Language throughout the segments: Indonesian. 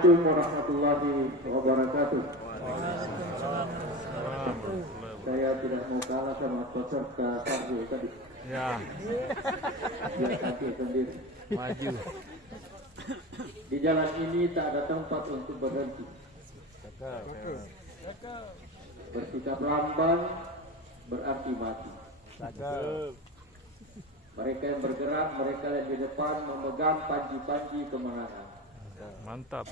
Assalamualaikum warahmatullahi wabarakatuh. Saya tidak mau kalah sama peserta takbir tadi. Ya. Biar kaki sendiri. Maju. Di jalan ini tak ada tempat untuk berhenti. Bersikap lamban berarti mati. Mereka yang bergerak, mereka yang di depan memegang panji-panji kemenangan. Mantap.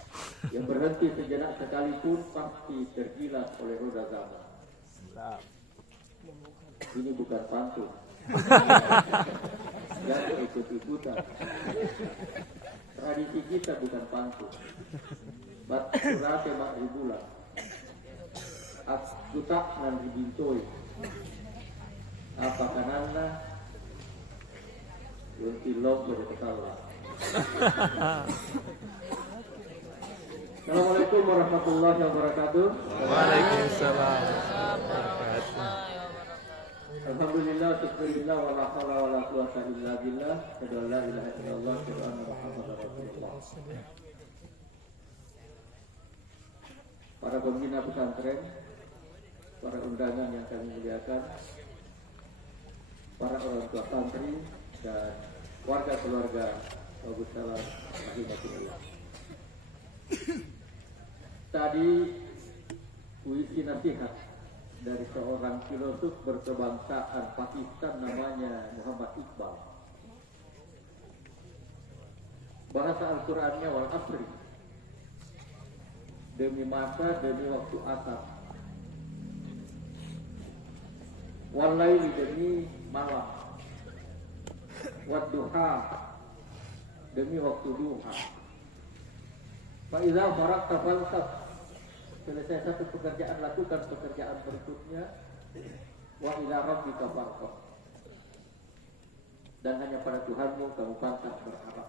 Yang berhenti sejenak sekalipun pasti tergilas oleh roda zaman. Ini bukan pantun. Jangan ikut-ikutan. Tradisi kita bukan pantun. Baturate mak ribulan. Akutak nan dibintoi. Apa kananda? Yuntilog berketawa. Assalamualaikum warahmatullahi wabarakatuh. Waalaikumsalam. Alhamdulillah, syukurillah, wa la haula wa la quwwata illa billah. Asyhadu an la ilaha illallah, asyhadu anna Muhammadar Rasulullah. Para pembina pesantren, para undangan yang kami muliakan, para orang tua santri dan warga keluarga Abu Salam rahimahullah. Tadi puisi nasihat dari seorang filosof berkebangsaan Pakistan namanya Muhammad Iqbal. Bahasa Al-Qur'annya wal asri. Demi masa, demi waktu asar. Wal laili, demi malam. Wad duha, demi waktu duha. Fa idza faragta fansab. Selesai satu pekerjaan, lakukan pekerjaan berikutnya. Wa ila rabbika farghab. Dan hanya pada Tuhanmu kamu pantas berharap.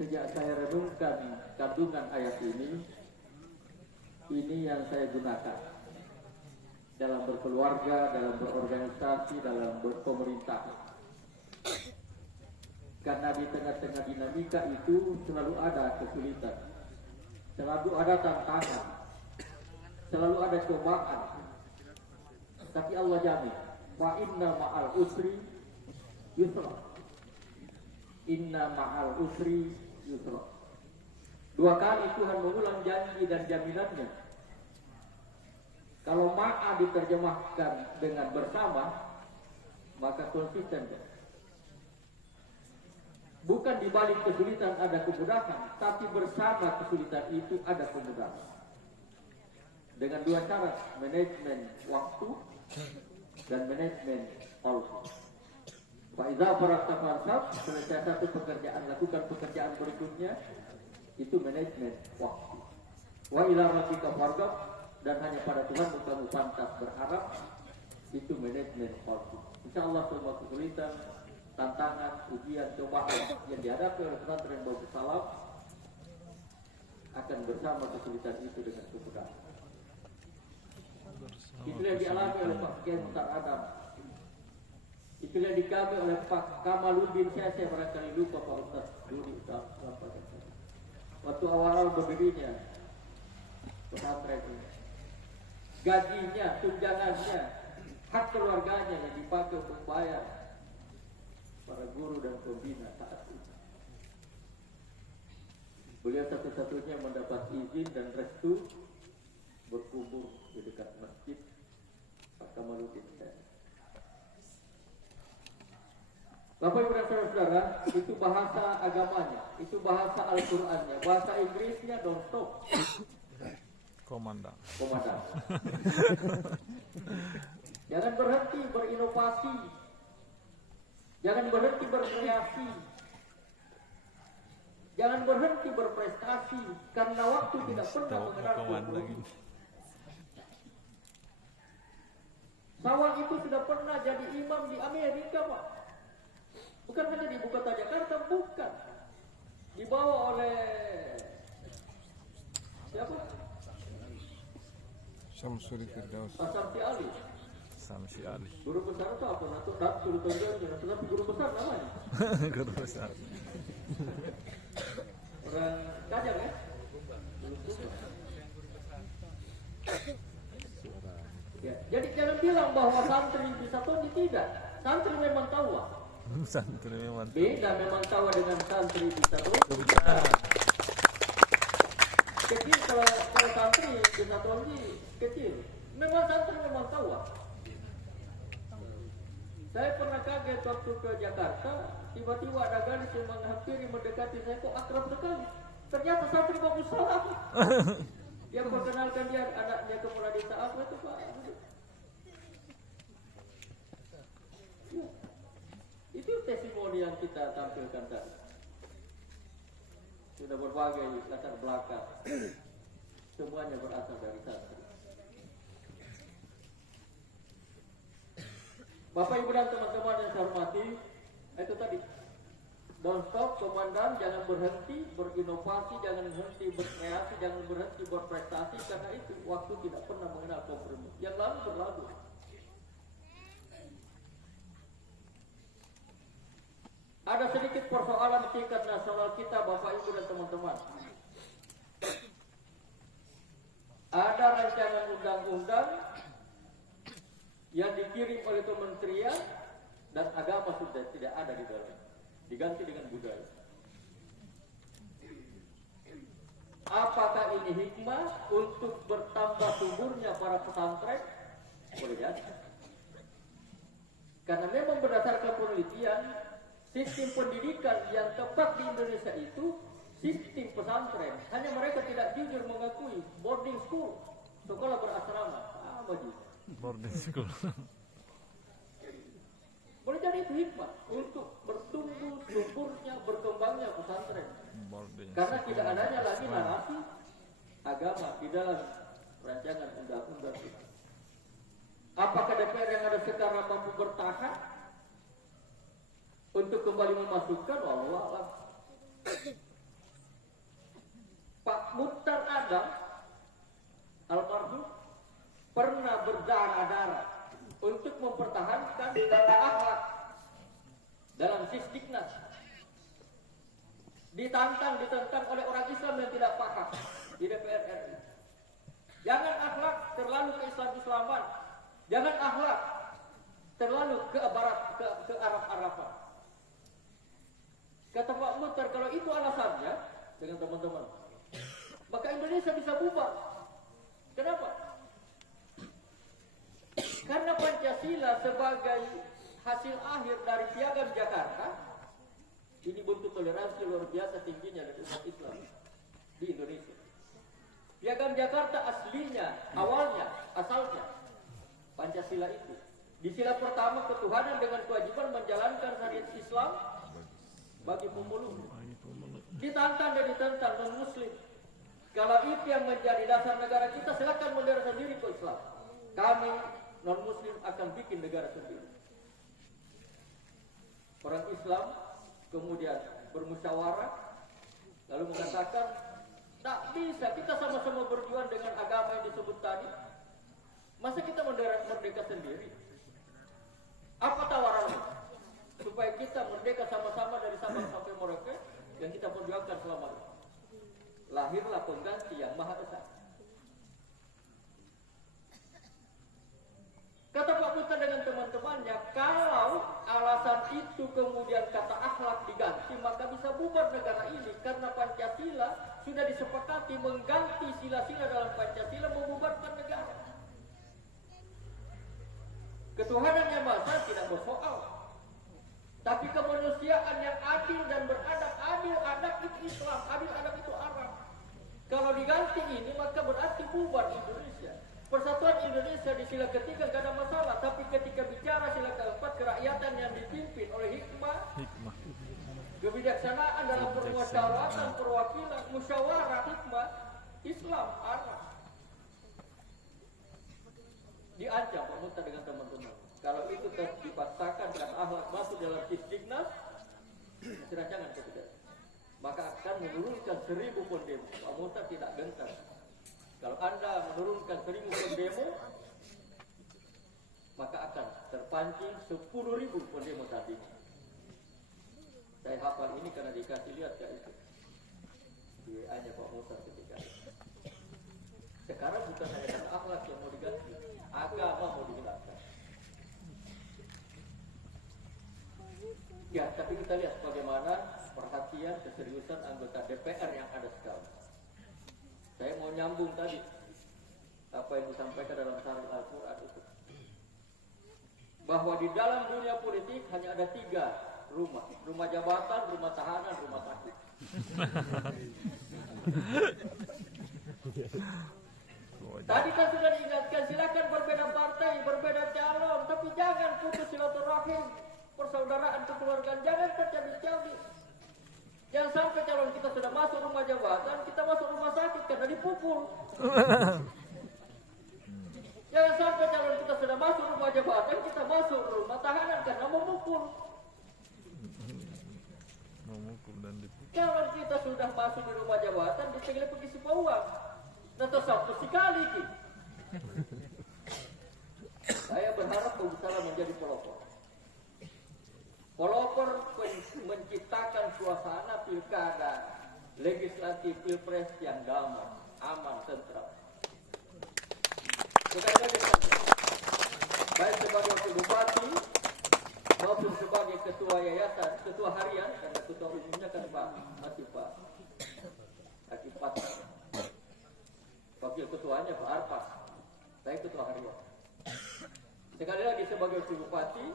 Sejak saya renungkan kandungan ayat ini yang saya gunakan dalam berkeluarga, dalam berorganisasi, dalam berpemerintah. Karena di tengah-tengah dinamika itu selalu ada kesulitan, selalu ada tantangan, selalu ada cobaan. Tapi Allah jamin, wa inna ma'al usri yusra. Inna ma'al usri yusra. Dua kali Tuhan mengulang janji dan jaminannya. Kalau ma'a diterjemahkan dengan bersama, maka konsisten. Bukan di balik kesulitan ada kemudahan, tapi bersama kesulitan itu ada kemudahan. Dengan dua syarat, manajemen waktu dan manajemen policy. Faiza faragta fansab, selesai satu pekerjaan, lakukan pekerjaan berikutnya, itu manajemen waktu. Wa ila rabbika farghab, dan hanya pada Tuhan kamu pantas berharap, itu manajemen policy. Insyaallah semua kesulitan, tantangan, ujian, cobaan yang dihadapi oleh pesantren Bau Salam akan bersama kesulitan itu dengan kemudahan. Itu yang dialami oleh Pak Kiai Muhtar Adam. Itu yang dikami oleh Pak Kamaluddin. Saya barangkali lupa Pak Ustaz Dudi. Waktu awal berdirinya pesantren ini, gajinya, tunjangannya, hak keluarganya yang dipakai untuk bayar para guru dan pembina saat itu. Beliau satu-satunya mendapat izin dan restu berkubur di dekat masjid Pak Kamaluddin. Bapak Ibu dan Saudara, itu bahasa agamanya, itu bahasa Al-Qur'annya, bahasa Inggrisnya don't stop. Komandan. Jangan berhenti berinovasi. Jangan berhenti berkreasi. Jangan berhenti berprestasi, karena waktu tidak pernah mengenal waktu. Sawal itu sudah pernah jadi imam di Amerika, Pak. Bukan hanya di ibu kota Jakarta, bukan. Dibawa oleh siapa? Syamsul Firdaus. Samsi Ali. Guru besar itu apa? Guru besar, tapi guru besar namanya. Guru besar. Orang Kajang ya? Ya, jadi jangan bilang bahwa santri bisa toni, tidak. Santri memang tahu. Santri memang tahu. Beda memang tahu dengan santri bisa toni. Kecil kalau santri bisa toni kecil. Memang santri memang tahu. Saya pernah kaget waktu ke Jakarta, tiba-tiba ada gadis yang menghampiri mendekati saya, kok akrab sekali. Ternyata santri bagus salah. Dia memperkenalkan dia anaknya kepala desa apa itu Pak. Ya. Itu testimoni yang kita tampilkan tadi. Sudah berbagai latar belakang. Semuanya berasal dari santri. Bapak Ibu dan teman-teman yang saya hormati, itu tadi. Don't stop, komandan, jangan berhenti berinovasi, jangan berhenti berkreasi, jangan berhenti berprestasi, karena itu waktu tidak pernah mengenal kompromi. Yang lalu berlalu. Ada sedikit persoalan di tingkat nasional kita, Bapak Ibu dan teman-teman. Ada rancangan undang-undang yang dikirim oleh kementerian dan agama sudah tidak ada di dalam, diganti dengan budaya. Apakah ini hikmah untuk bertambah suburnya para pesantren? Boleh jadi. Karena memang berdasarkan penelitian, sistem pendidikan yang tepat di Indonesia itu sistem pesantren. Hanya mereka tidak jujur mengakui boarding school, sekolah berasrama. Boarding school. Boleh jadi itu hikmah untuk bertumbuh, suburnya, berkembangnya pesantren. Karena tidak adanya lagi narasi agama di dalam rancangan undang-undang itu. Apakah DPR yang ada sekarang mampu bertahan untuk kembali memasukkan? Allah Allah. Pak Mukhtar Adam almarhum pernah berdarah-darah untuk mempertahankan tata akhlak dalam Sisdiknas. Ditantang oleh orang Islam yang tidak paham di DPR RI. Jangan akhlak terlalu ke Islam-Islaman. Jangan akhlak terlalu ke barat, ke Arab-Araban. Kata Pak Mukhtar, kalau itu alasannya dengan teman-teman, maka Indonesia bisa bubar. Kenapa? Karena Pancasila sebagai hasil akhir dari Piagam Jakarta ini bentuk toleransi luar biasa tingginya dari umat Islam di Indonesia. Piagam Jakarta aslinya, awalnya, asalnya Pancasila itu. Di sila pertama ketuhanan dengan kewajiban menjalankan syariat Islam bagi pemulung. Ditantang dan ditentang non-Muslim. Kalau itu yang menjadi dasar negara kita, silakan bendera sendiri ke Islam. Kami non-Muslim akan bikin negara sendiri. Orang Islam kemudian bermusyawarah lalu mengatakan tak bisa, kita sama-sama berjuang dengan agama yang disebut tadi. Masa kita merdeka sendiri? Apa tawarannya? Supaya kita merdeka sama-sama dari Sabang sampai Merauke yang kita perjuangkan selama ini. Lahirlah pengganti yang Maha Esa. Kata Pak Mukhtar dengan teman-temannya, kalau alasan itu kemudian kata akhlak diganti, maka bisa bubar negara ini. Karena Pancasila sudah disepakati mengganti sila-sila dalam Pancasila, membubarkan negara. Ketuhanan yang Maha Esa tidak bersoal. Tapi kemanusiaan yang adil dan beradab, adil adab itu Islam, adil adab itu Arab. Kalau diganti ini, maka berarti bubar Indonesia. Persatuan Indonesia di sila ketiga tidak ada masalah, tapi ketika bicara sila keempat, kerakyatan yang dipimpin oleh hikmah, kebijaksanaan dalam permusyawaratan, perwakilan, musyawarah, hikmah, Islam, Arab. Diancam Pak Mukhtar dengan teman-teman. Kalau itu dipaksakan dan akhlak masuk dalam Sisdiknas, rancangan ketiga, maka akan menurunkan 1000 pendemo. Pak Mukhtar tidak gentar. Kalau Anda menurunkan 1000 pendemo, maka akan terpancing 10.000 pendemo tadi. Saya hafal ini karena dikasih lihat kayak itu. di WA-nya Pak Musa ketika itu. Sekarang bukan hanya kata akhlak yang mau diganti, agama mau dihilangkan. Ya, tapi kita lihat bagaimana perhatian keseriusan anggota DPR yang ada sekarang. Saya mau nyambung tadi apa yang disampaikan dalam Syarah Al-Quran itu, bahwa di dalam dunia politik hanya ada 3 rumah: rumah jabatan, rumah tahanan, rumah sakit. Tadi kan sudah diingatkan, silakan berbeda partai, berbeda calon, tapi jangan putus silaturahim, persaudaraan kekeluargaan, jangan tercabik-cabik. Jangan sampai calon kita sudah masuk rumah jabatan, kita masuk rumah sakit karena dipukul. Jangan sampai calon kita sudah masuk rumah jabatan, kita masuk rumah tahanan karena memukul. Dan dipukul. Calon kita sudah masuk di rumah jabatan, dipanggil pergi sepauang. Nah, tersatu sekali ki. Saya berharap Bungsala menjadi pelopor. Pelopor menciptakan suasana pilkada, legislatif, pilpres yang damai, aman, tentram. Sekali lagi, baik sebagai wakil bupati maupun sebagai ketua yayasan, ketua harian, karena ketua umumnya kan Pak Akifat. Wakil ketuanya Pak Arpas, saya ketua harian. Sekali lagi sebagai wakil bupati,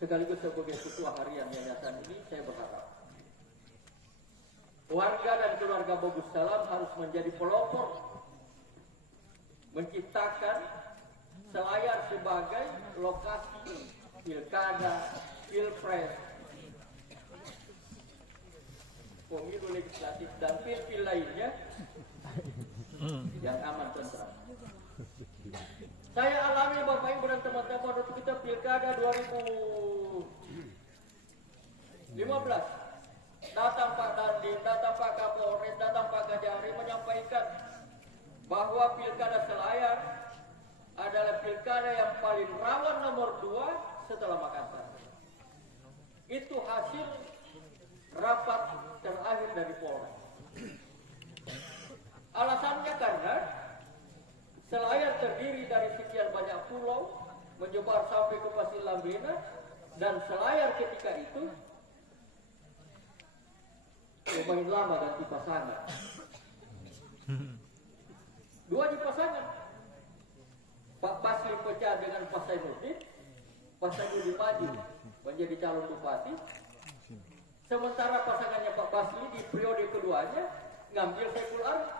sekaligus sebagai ketua harian yayasan ini, saya berharap warga dan keluarga Bagus Salam harus menjadi pelopor, menciptakan Selayar sebagai lokasi pilkada, pilpres, pemilu legislatif dan pil-pil lainnya yang aman tentram. Saya alami Bapak Ibu dan teman-teman waktu kita pilkada 2015. Datang Pak Dandim, datang Pak Kapolres, datang Pak Gajari menyampaikan bahwa pilkada Selayar adalah pilkada yang paling rawan nomor 2 setelah Makassar. Itu hasil rapat terakhir dari Polres. Alasannya karena Selayar terdiri dari sekian banyak pulau, menyebar sampai ke Pasir Lambena, dan Selayar ketika itu lumayan lama ganti pasangan. 2 pasangan. Pak Basli pecah dengan Pak Sainuddin, Pak Sainuddin maju menjadi calon bupati. Sementara pasangannya Pak Basli di periode keduanya ngambil Saiful Arif.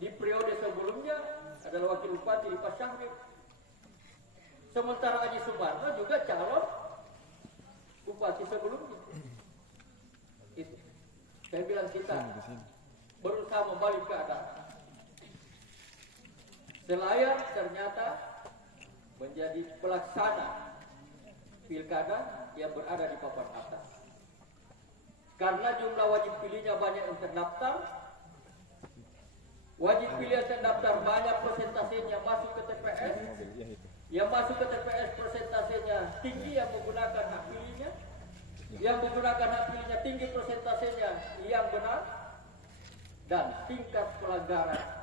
Di periode sebelumnya adalah wakil bupati di Pak Syahrir. Sementara Haji Sumarno juga calon bupati sebelumnya. Itu. Saya bilang kita berusaha membalik keadaan. Selayar ternyata menjadi pelaksana pilkada yang berada di papan atas. Karena jumlah wajib pilihnya banyak yang terdaftar, wajib pilih yang terdaftar banyak persentasenya masuk ke TPS, yang masuk ke TPS persentasenya tinggi yang menggunakan hak pilihnya, yang menggunakan hak pilihnya tinggi persentasenya yang benar, dan tingkat pelanggaran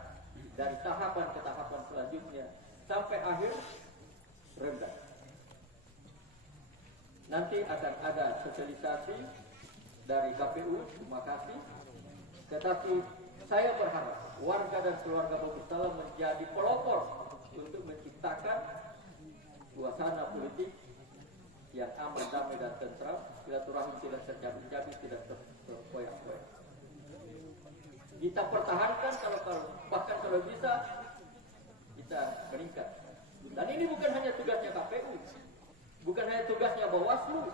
dari tahapan ke tahapan selanjutnya sampai akhir rendah. Nanti akan ada sosialisasi dari KPU, terima kasih. Tetapi saya berharap warga dan keluarga Bagus Salam menjadi pelopor untuk menciptakan suasana politik yang aman, damai dan tentram, silaturahim tidak tercabik-cabik, tidak terkoyak-koyak. Kita pertahankan bahkan kalau bisa kita meningkat. Dan ini bukan hanya tugasnya KPU, bukan hanya tugasnya Bawaslu,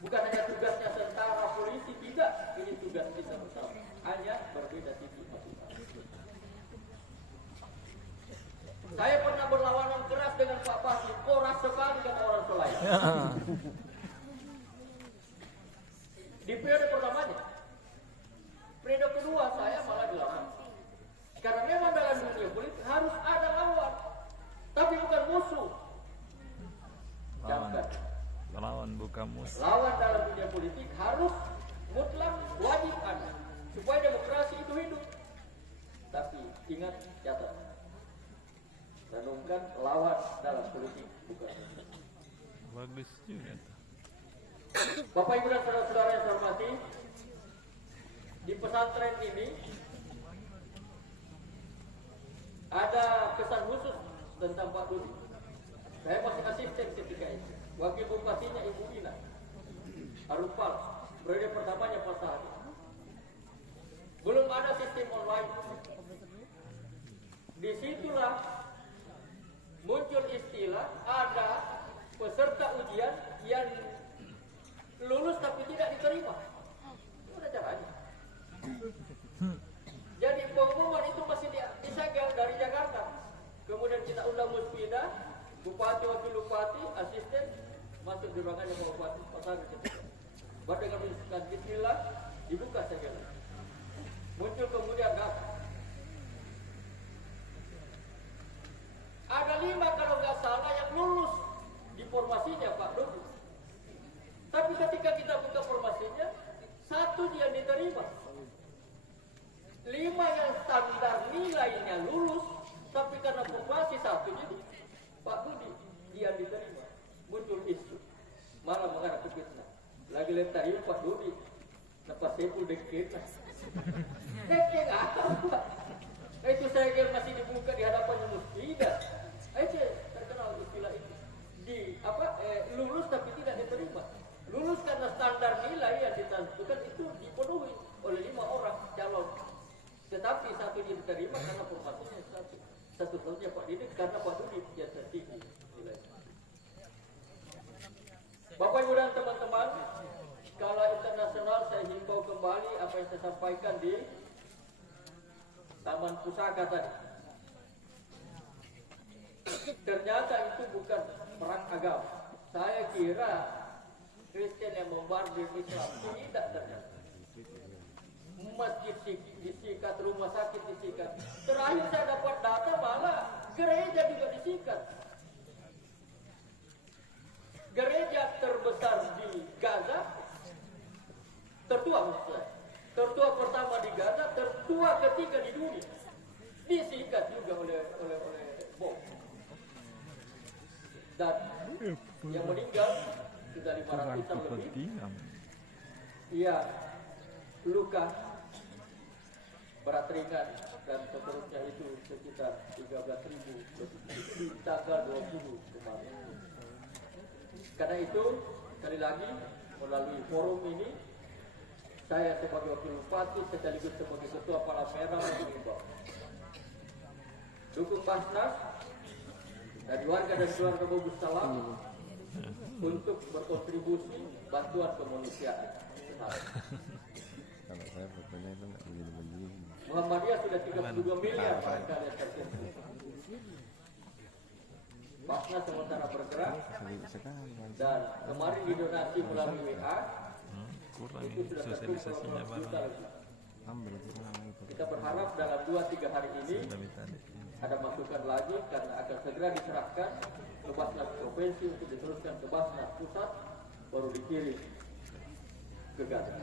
bukan hanya tugasnya tentara, polisi, tidak. Ini tugas kita bersama. Hanya berbeda titik masing-masing. Saya pernah berlawanan keras dengan Pak Basli, koras sekali dengan orang Selayar. Di periode pertamanya. Periode kedua saya malah dilawan. Karena memang dalam dunia politik harus ada lawan, tapi bukan musuh. Lawan bukan kamus. Lawan dalam dunia politik harus mutlak wajib ada supaya demokrasi itu hidup. Tapi ingat, catat, renungkan, lawan dalam politik bukan. Bagus juga. Bapak Ibu dan saudara-saudara yang saya hormati, di pesantren ini ada pesan khusus tentang Pak Dudi. Saya masih asisten ketika itu. Wakil bupatinya Ibu Ina Arupal, periode pertamanya Pak Sahadi. Belum ada sistem online. Disitulah muncul istilah ada peserta ujian yang lulus tapi tidak diterima. Itu ada caranya. Jadi pengumuman itu masih disegel dari Jakarta. Kemudian kita undang Muspida, bupati, wakil bupati, asisten, masuk di ruangannya Pak Bupati, pasang ketika. Baru dengan menunjukkan bismillah, dibuka segel. Muncul kemudian data. Ada 5 kalau nggak salah yang lulus di formasinya Pak Dodi. Tapi ketika kita buka formasinya, 1 dia diterima. 5 yang standar nilainya lulus, tapi karena formasi 1 jadi Pak Dodi dia diterima. Muncul isu, malah menghadapi fitnah. Lagi letak yuk Pak Dodi, napa sepul deket. Deket apa? Itu saya masih dibuka di hadapannya Muspida. Itu terkenal istilah itu. Lulus tapi tidak diterima. Lulus karena standar nilai yang ditentukan itu dipenuhi oleh 5 orang calon. Tetapi 1 dia diterima karena formasinya 1. Satu-satunya Pak Didik karena Pak Dudi yang tertinggi nilai. Bapak Ibu dan teman-teman, skala internasional saya himbau kembali apa yang saya sampaikan di Taman Pusaka tadi. Ternyata itu bukan perang agama. Saya kira Kristen yang membardir Islam tidak ternyata. Masjid disikat, rumah sakit disikat. Terakhir saya dapat data malah gereja juga disikat. Gereja terbesar di Gaza, tertua maksud saya, tertua pertama di Gaza, tertua ketiga di dunia, disikat juga oleh bom. Dan yang meninggal sudah 500-an lebih. Iya, luka berat ringan dan seterusnya itu sekitar 13.000 di tanggal 20 kemarin. Karena itu sekali lagi melalui forum ini saya sebagai wakil bupati sekaligus sebagai ketua Palang Merah mengimbau dukung Basnas dari warga dan keluarga Bagus Salam untuk berkontribusi bantuan kemanusiaan. Kalau saya fotonya itu nggak begini-begini. Muhammadiyah sudah 32 miliar kalian terkumpul. Basnas sementara bergerak dan kemarin didonasi melalui WA kurang itu sudah sosialisasinya terkumpul barang. Kita berharap dalam 2-3 hari ini ada masukan lagi karena akan segera diserahkan ke Basnas Provinsi untuk diteruskan ke Basnas Pusat baru dikirim ke Gaza.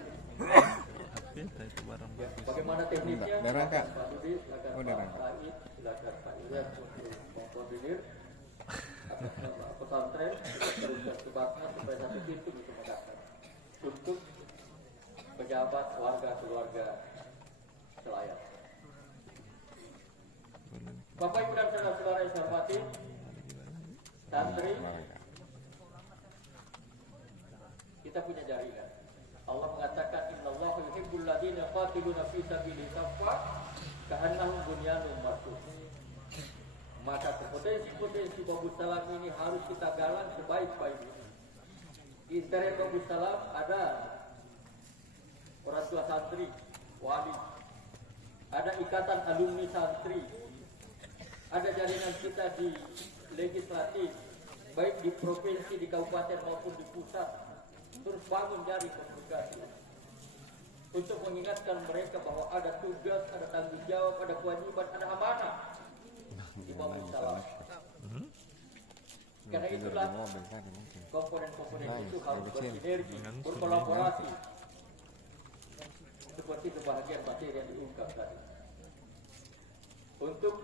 Itu barang Ya, bagaimana teknisnya? Udah rangka? Pak Dudi, silakan Udah Pak rangka. Said, silakan Pak Ilyas untuk mengkoordinir atas nama pesantren teruskan ke Basnas supaya satu pintu bisa mendaftar untuk pejabat keluarga Selayar. Bapak Ibu dan saudara-saudara yang saya hormati, santri, kita punya jaringan. Allah mengatakan innallaha yuhibbul ladzina yuqatiluna fi sabilihi saffan ka'annahum bunyanun marsus. Maka potensi Bagus Salam ini harus kita galang sebaik-baiknya. Di intern Bagus Salam ada orang tua santri, wali, ada ikatan alumni santri, ada jaringan kita di legislatif, baik di provinsi, di kabupaten maupun di pusat. Terus bangun jaring komunikasi untuk mengingatkan mereka bahwa ada tugas, ada tanggung jawab, ada kewajiban, ada amanah di Bagus Salam. Karena tidur di itulah mobil kan mungkin. komponen-komponen Nice, itu harus ada cek. bersinergi, berkolaborasi. Seperti kebahagiaan materi yang diungkap tadi. Untuk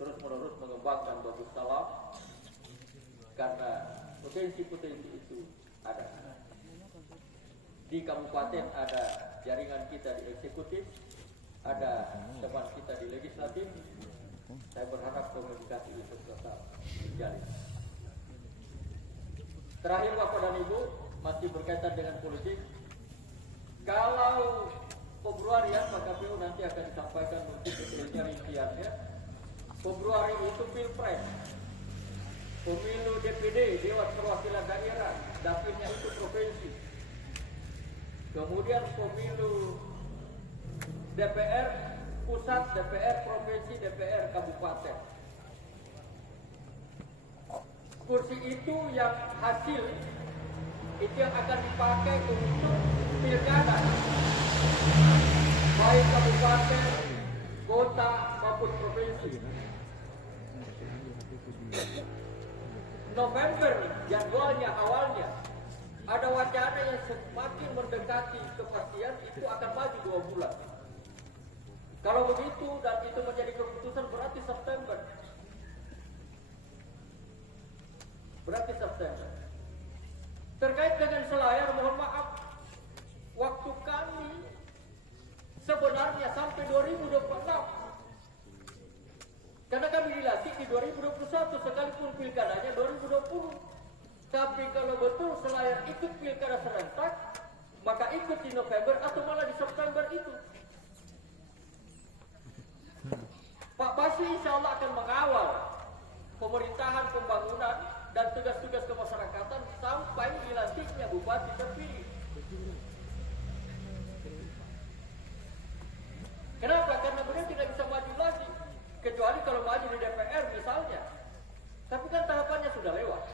terus-menerus mengembangkan bagus salam, karena potensi-potensi itu ada. Di kabupaten ada jaringan kita di eksekutif, ada teman kita di legislatif. Saya berharap komunikasi itu tetap terjalin. Terakhir Bapak dan Ibu, masih berkaitan dengan politik. Kalau Februari maka KPU nanti akan disampaikan untuk detailnya rinciannya. Februari itu Pilpres, pemilu DPD, Dewan Perwakilan Daerah, dapilnya itu provinsi. Kemudian pemilu DPR pusat, DPR provinsi, DPR kabupaten. Kursi itu yang hasil itu yang akan dipakai untuk pilkada, baik kabupaten, kota maupun provinsi. November jadwalnya awalnya. Ada wacana yang semakin mendekati kepastian itu akan maju 2 bulan. Kalau begitu dan itu menjadi keputusan berarti September. Berarti September. Terkait dengan Selayar, mohon maaf, waktu kami sebenarnya sampai 2026. Karena kami dilatih di 2021 sekalipun pilkadanya 2020. Tapi kalau betul Selayar ikut pilkada serentak, maka ikut di November atau malah di September itu. Pak Basri insya Allah akan mengawal pemerintahan pembangunan dan tugas-tugas kemasyarakatan sampai dilantiknya bupati terpilih. Kenapa? Karena beliau tidak bisa maju lagi, kecuali kalau maju di DPR misalnya. Tapi kan tahapannya sudah lewat.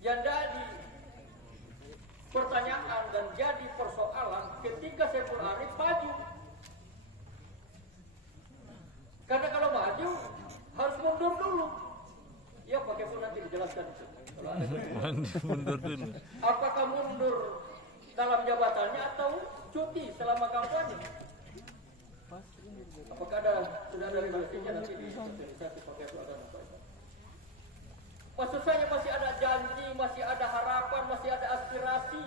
Yang jadi pertanyaan dan jadi persoalan ketika Saiful Arif maju. Karena kalau maju harus mundur dulu. Ya pakai pun nanti dijelaskan itu. Kalau ada Mundur dulu. apakah mundur dalam jabatannya atau cuti selama kampanye? Apakah sudah ada regulasinya nanti di sosialisasi pakai pun akan apa? Maksud saya masih ada janji, masih ada harapan, masih ada aspirasi.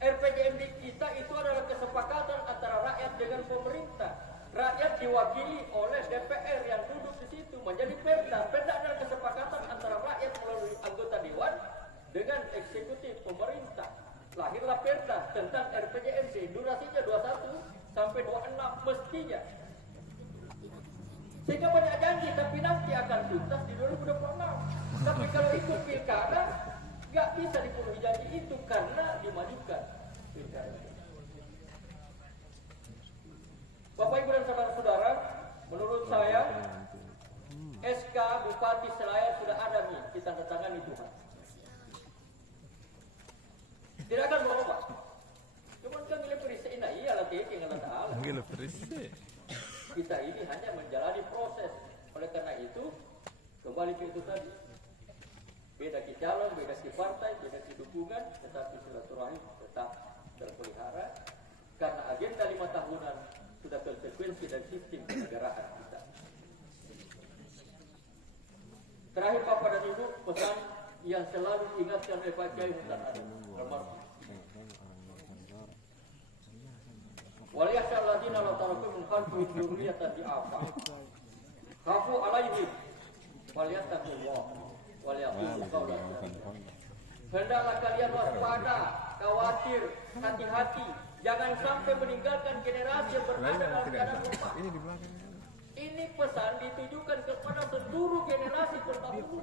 RPJMD kita itu adalah kesepakatan antara rakyat dengan pemerintah. Rakyat diwakili oleh DPR yang duduk di situ menjadi Perda. Perda adalah kesepakatan antara rakyat melalui anggota dewan dengan eksekutif pemerintah. Lahirlah Perda tentang RPJMD. Durasinya 21 sampai 26 mestinya. Sehingga banyak janji, tapi nanti akan tuntas di 2026. Tapi kalau ikut pilkada, nggak bisa dipenuhi janji itu karena dimajukan pilkada. Bapak Ibu dan saudara-saudara, menurut saya SK Bupati Selayar sudah ada nih, ditandatangani Tuhan. Tidak akan berubah. Cuma kan bila perisein, iyalah kayaknya nggak tahu. Gila perisi. Kita ini hanya menjalani proses. Oleh karena itu, kembali ke itu tadi. Beda ki calon, beda ki partai, beda ki dukungan, tetapi silaturahim tetap terpelihara. Karena agenda 5 tahunan sudah konsekuensi dan sistem kenegaraan kita. Terakhir Bapak dan Ibu, pesan yang selalu diingatkan oleh Pak Kiai Muhtar Almarhum. Waliyahsyal ladina la taraku min khalfihim dzurriyyatan di'afa. Khafu alaihim walyattaqullah walyaqulu qawlan sadida. Hendaklah kalian waspada, khawatir, hati-hati, jangan sampai meninggalkan generasi yang berada dalam keadaan lupa. Ini pesan ditujukan kepada seluruh generasi pendahulu.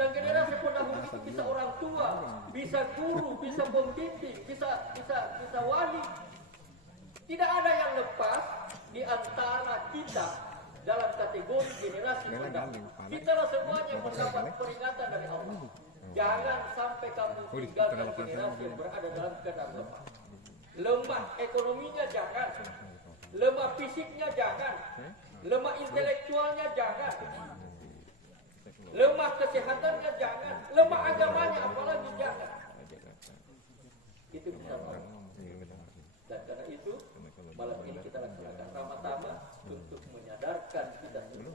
Dan generasi pendahulu itu bisa orang tua, bisa guru, bisa pembimbing, bisa wali. Tidak ada yang lepas di antara kita dalam kategori generasi pendahulu. Kitalah semuanya mendapat peringatan dari Allah. Jangan sampai kamu tinggalkan generasi yang berada dalam keadaan lemah. Lemah ekonominya jangan, lemah fisiknya jangan, lemah intelektualnya jangan. Lemah kesehatannya jangan, lemah agamanya apalagi jangan. Itu bisa malam. Dan karena itu malam ini kita laksanakan Ramadhan untuk menyadarkan kita semua,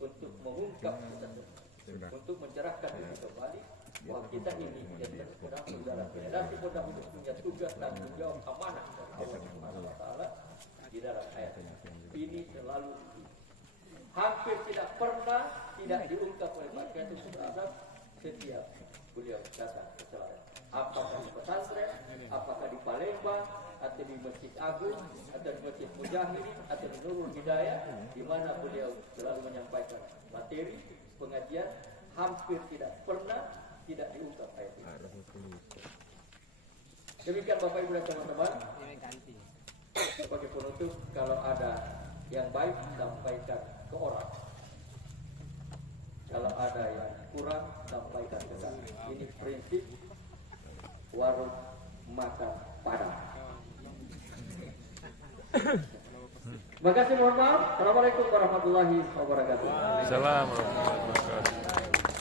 untuk mengungkap kita semua, untuk mencerahkan diri kembali bahwa kita ini yang terkurang dalam generasi muda untuk punya tugas dan tanggung jawab amanah dari Allah Subhanahu wa taala. Di dalam ayat ini selalu hampir tidak pernah tidak diungkap oleh Pak Ketum terhadap setiap beliau datang ke Semarang. Apakah di pesantren, apakah di Palembang, atau di Masjid Agung, atau di Masjid Mujahidin, atau di Nurul Hidayah, di mana beliau selalu menyampaikan materi pengajian, hampir tidak pernah tidak diungkap ayat ini. Demikian Bapak Ibu dan teman-teman. Sebagai penutup, kalau ada yang baik sampaikan ke orang. Kalau ada yang kurang sampaikan ke kami. Ini prinsip warung makan Padang. Terima kasih, mohon maaf. Assalamualaikum warahmatullahi wabarakatuh. Assalamualaikum warahmatullahi wabarakatuh.